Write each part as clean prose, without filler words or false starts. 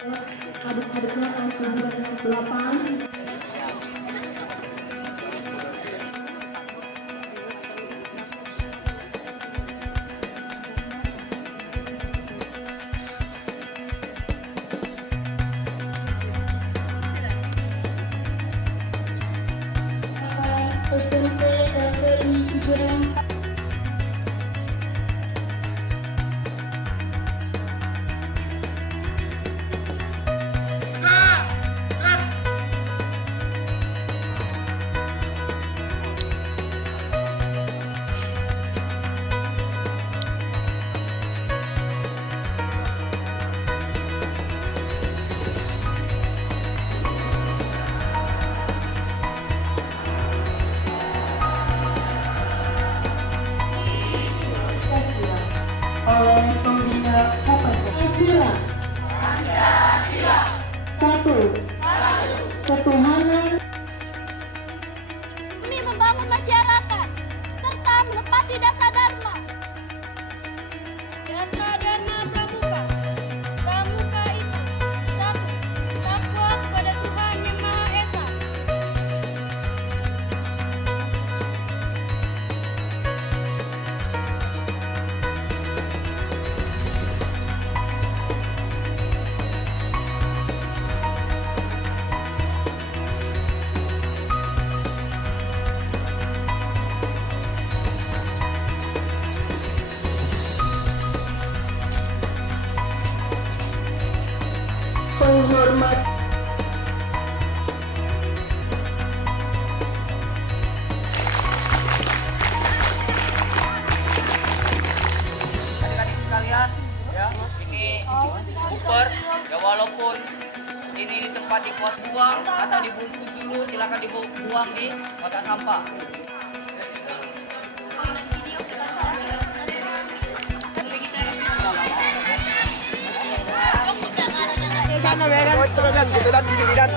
Adik-adiknya kelas 9 dan 8. SMP LPI Ijen. Oleh pembina Pancasila. Satu. Ketuhanan. Demi membangun masyarakat serta menepati dasar dharma. Dasar dharma pramuka. Pramuka itu satu, takwa kepada Tuhan Yang Maha Esa. Penghormat. Adik-adik sekalian, ya, ini buker, ya walaupun ini di tempat dibuat buang atau dibungkus dulu, silakan dibuang di kotak sampah. Sana beres dan gitu dan di sini dan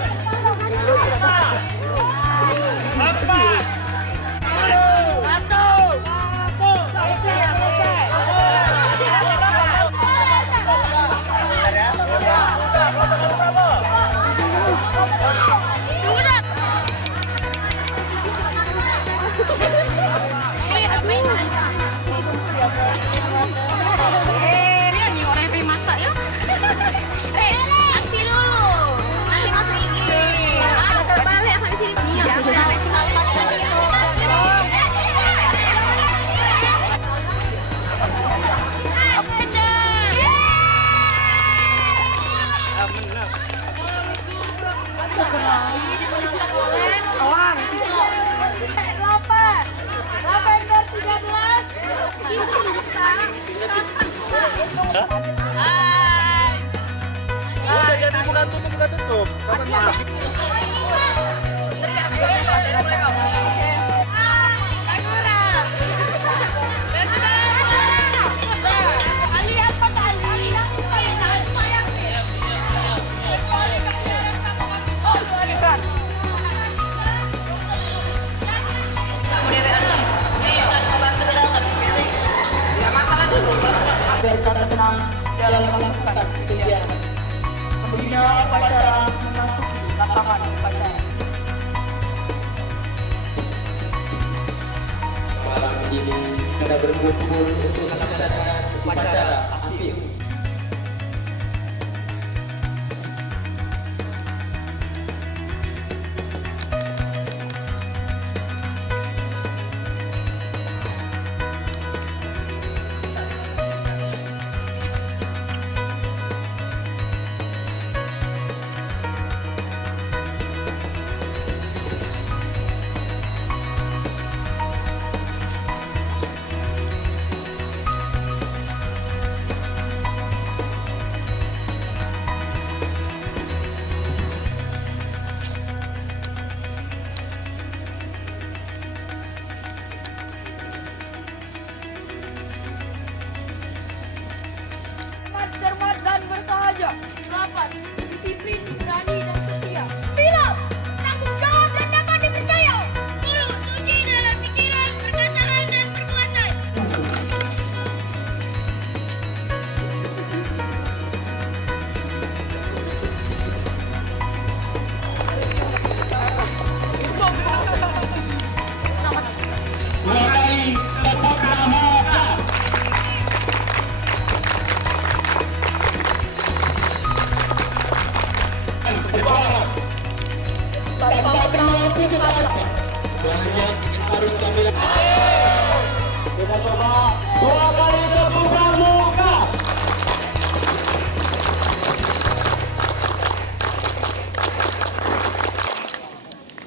udah jadi bukan tutup. Kapan masak? Biar kata tenang dalam melakukan kegiatan. Pembina upacara memasuki lapangan upacara. Malam ini kita berkumpul untuk melaksanakan upacara api unggun. Cermat dan bersahaja. 8. Disiplin, berani, dan setia. 9. Tanggung jawab dan dapat dipercaya. 10. Suci dalam pikiran, perkataan, dan perbuatan. dari peserta mereka. Tanpa kenal putus asa, banyak harus kami lakukan. Kita coba 2 kali.